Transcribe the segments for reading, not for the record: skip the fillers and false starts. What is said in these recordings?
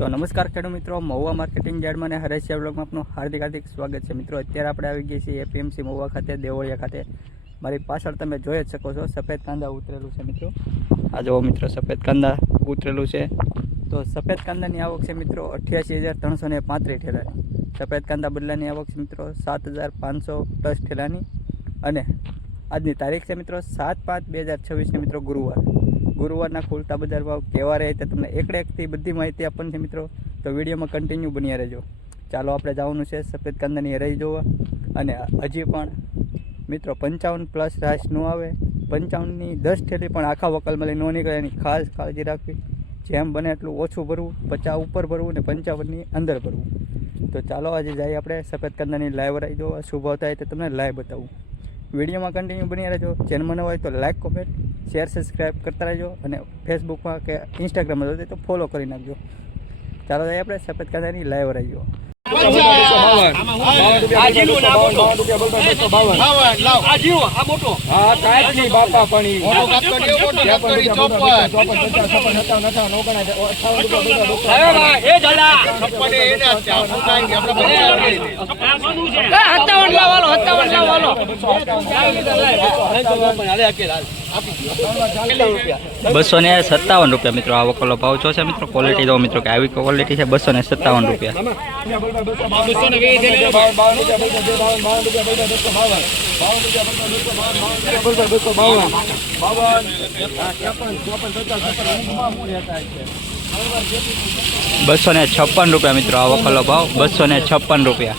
तो नमस्कार खेडूत मित्रों, महुआ मार्केटिंग यार्ड में हरेश ब्लॉग में आपનું हार्दिक हार्दिक स्वागत है। मित्रों अत्यारे આપણે આવી ગઈ છીએ એપીએમસી મहुआ ખાતે, દેવળિયા ખાતે। મારી પાછળ તમે જોઈ જ શકો છો સફેદ કાંદા ઉતરેલું છે મિત્રો। આ જો મિત્રો સફેદ કાંદા ઉતરેલું છે। તો સફેદ કાંદાની આવક છે મિત્રો 88,335 ઠેલાની। સફેદ કાંદા બદલાની આવક છે મિત્રો 7,500 પ્લસ ઠેલાની। અને આજની તારીખ છે મિત્રો 7/5/2026 ને મિત્રો ગુરુવારના ખુલતા બજાર ભાવ કેવા રહે તે તમને એકથી બધી માહિતી આપવાની છે મિત્રો। તો વિડીયોમાં કન્ટિન્યુ બન્યા રહેજો। ચાલો આપણે જવાનું છે સફેદ કાંદાની હરાઈ જોવા। અને હજી પણ મિત્રો 55 પ્લસ રાશ ન આવે, 55ની 10 ઠેલી પણ આખા વકલમાં લઈ ન નીકળે એની ખાસ કાળજી રાખવી। જેમ બને એટલું ઓછું ભરવું, 50 ઉપર ભરવું ને 55ની અંદર ભરવું। તો ચાલો આજે જઈએ આપણે સફેદ કાંદાની લાઈવ હરાઈ જોવા। શું ભાવ થાય તે તમને લાઈવ બતાવું। વિડીયોમાં કન્ટિન્યુ બની રહેજો। ચેનલ મને હોય તો લાઈક, કોમેન્ટ, શેર, સબસ્ક્રાઈબ કરતા રહેજો। અને ફેસબુકમાં કે ઇન્સ્ટાગ્રામમાં જોઈએ તો ફોલો કરી નાખજો। ચાલો જઈએ આપણે સફેદ કાંદાની લાઈવ હરાઈ જોવા। ₹257 મિત્રો આ વકલો ભાવ છો છે મિત્રો। ક્વોલિટી જો મિત્રો કે આવી ક્વોલિટી છે। ₹257 ₹256 મિત્રો આ વકલો ભાવ। ₹256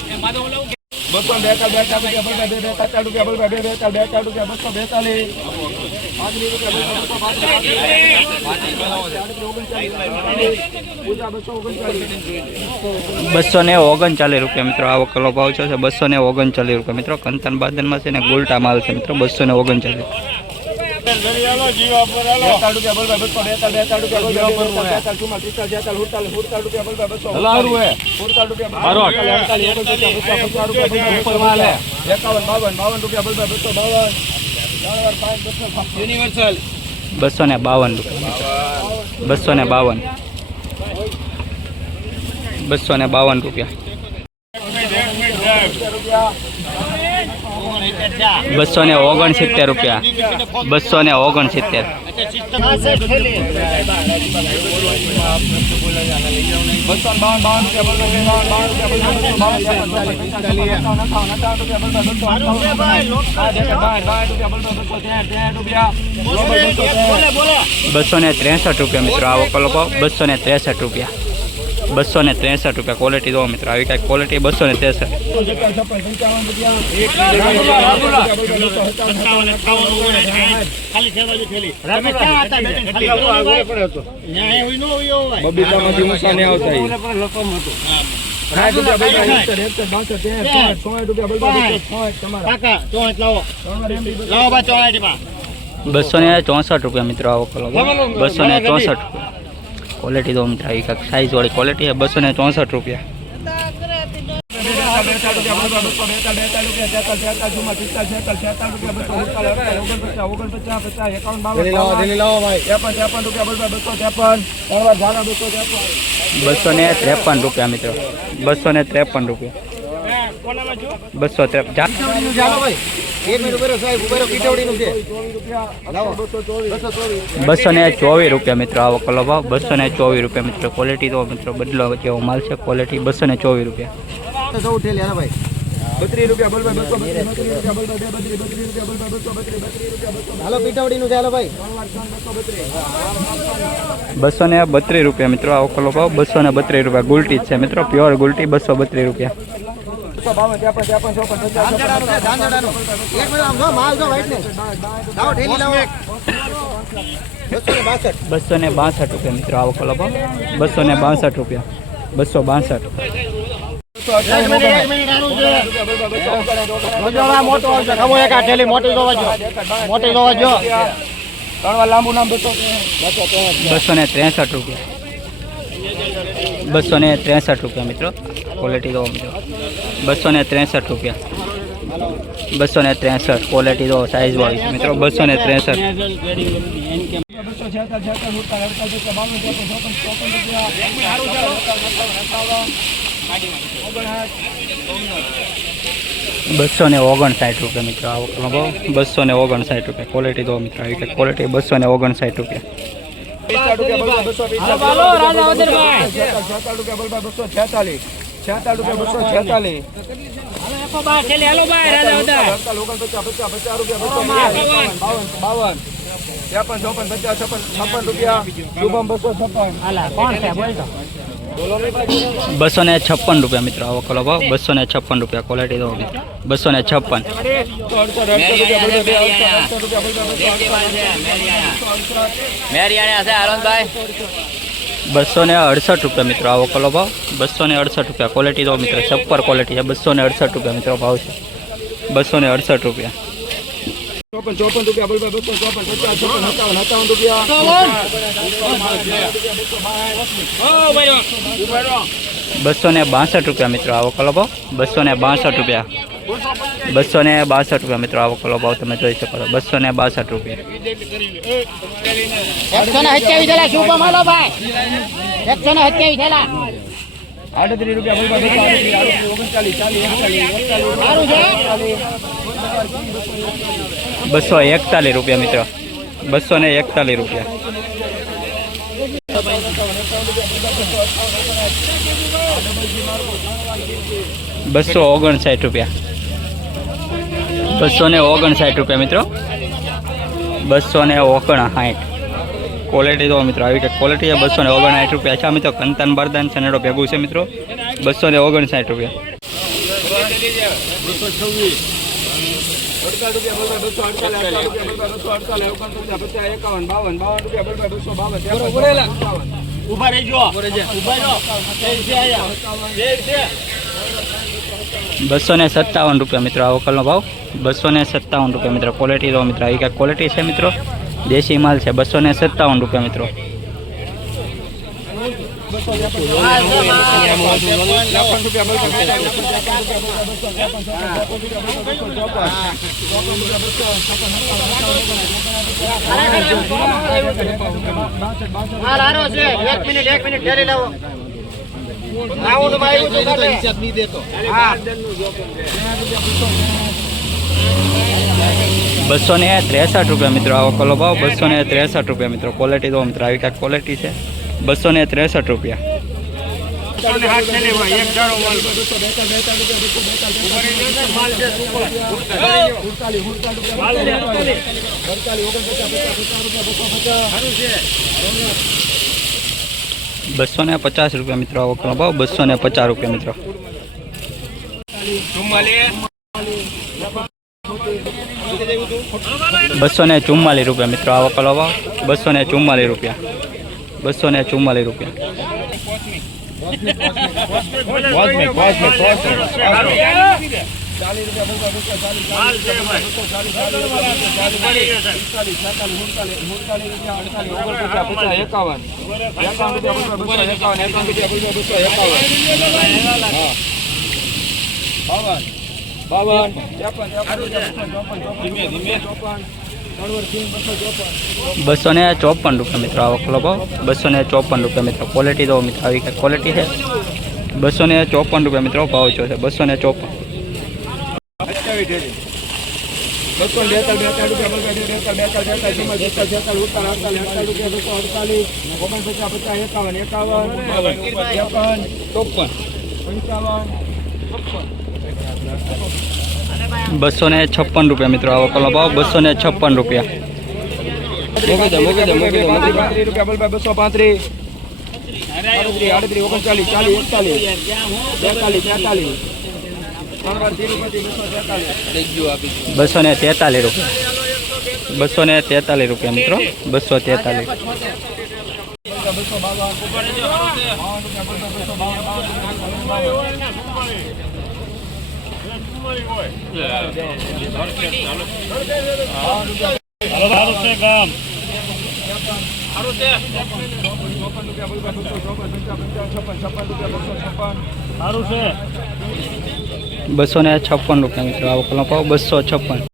₹239 મિત્રો આ વકલો ભાવ છે। ₹239 મિત્રો। કંતન બાદનમાં છે ને ગોલ્ટા માલ છે મિત્રો। 239 ₹263 મિત્રો આ વકલો ભાવ। ₹263 ₹263 ક્વોલિટી દો મિત્રો। આવી કાંઈ ક્વોલિટી 263 ₹264 મિત્રો આ વકલો ભાવ। 264 क्वालिटी दो मित्र आई साइज वाली क्वालिटी है। ₹264 ₹253 मित्रों। ₹253 ₹224 મિત્રો આ વકલો ભાવ। ₹224 મિત્રો। क्वालिटी तो मित्रों बदलो जेવો माल છે। क्वालिटी ₹224 ₹232 મિત્રો આ વકલો ભાવ। ₹232 ગુલટી છે મિત્રો। પ્યોર ગુલટી। ₹232 ₹262 મિત્રો આ વકલો ભાવ। ₹262 ₹262 ₹263 મિત્રો। क्वालिटी दो મિત્રો। ₹263 263 क्वालिटी दो साइज वाली मित्रों 263 ₹259 મિત્રો આ વખતનો ભાવ ₹259 ક્વોલિટી દો મિત્રો આવી કે ક્વોલિટી ₹259 ₹256 મિત્રો આવો કલો ભાવ ₹256 ક્વોલિટી દો મિત્રો 256 ₹268 મિત્રો આવો કલો ભાવ ₹268 ક્વોલિટી દો મિત્રો છપ્પર ક્વોલિટી છે ₹268 મિત્રો ભાવ છે ₹268 ₹262 મિત્રો આવો કલો ભાવ ₹262 મિત્રો આવો કલો ભાવ તમે જોઈ શકો છો ₹262 ₹241 મિત્રો ₹241 ₹259 ₹259 મિત્રો 259 ક્વોલિટી દો મિત્રો આવી કે ક્વોલિટી છે ₹259 છે મિત્રો કંતાન બારદાન સનેડો ભેગું છે મિત્રો ₹259 ₹257 મિત્રો આ વકલનો ભાવ ₹257 મિત્રો ક્વોલિટી દો મિત્રો આવી કે ક્વોલિટી છે મિત્રો દેશી માલ છે ₹257 મિત્રો ₹263 મિત્રો આવો કલો ભાવ ₹263 મિત્રો ક્વોલિટી દો મિત્રો આવી કાંઈક ક્વોલિટી છે ₹263 ₹250 મિત્રો આવો કલો ભાવ ₹250 મિત્રો ₹244 મિત્રો આવો કલો ભાવ ₹244 ₹244 ₹254 મિત્રો આવો કલો ભાવ ₹254 મિત્રો ક્વોલિટી દો મિત્રો આવી કે ક્વોલિટી છે ₹254 મિત્રો ભાવ છે ₹254 ₹256 મિત્રો આવો કલો ભાવ ₹256 ₹243 મિત્રો 243 ₹256 મિત્રો આવો કલો ભાવ 256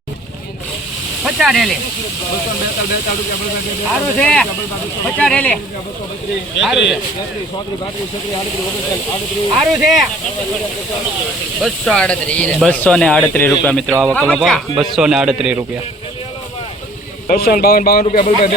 ₹238 મિત્રો આવો કલો ભાવ ₹238. 252 રૂપિયા બોલ ભાઈ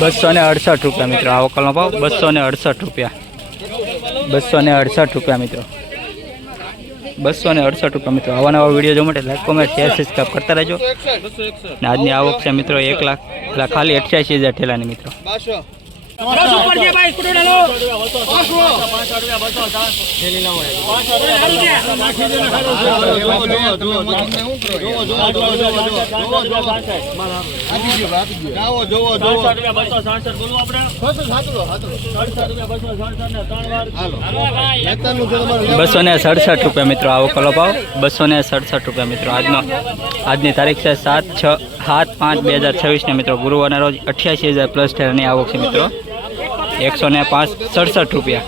268 મિત્રો આવો કલો ભાવ ₹268. ₹268 મિત્રો 268 મિત્રો. આવા નવા વિડીયો જોવા માટે લાઈક કોમેન્ટ શેર સબસ્ક્રાઈબ કરતા રહેજો. અને આજની આવક છે મિત્રો 1 લાખ ખાલી 88,000 ઠેલાની મિત્રો. ₹267 મિત્રો આવો કલો ભાવ ₹267 મિત્રો. આજની તારીખ છે 7/5/2026 ને મિત્રો ગુરુવારના રોજ 88,000 પ્લસ ઠેલાની આવક છે મિત્રો. ₹167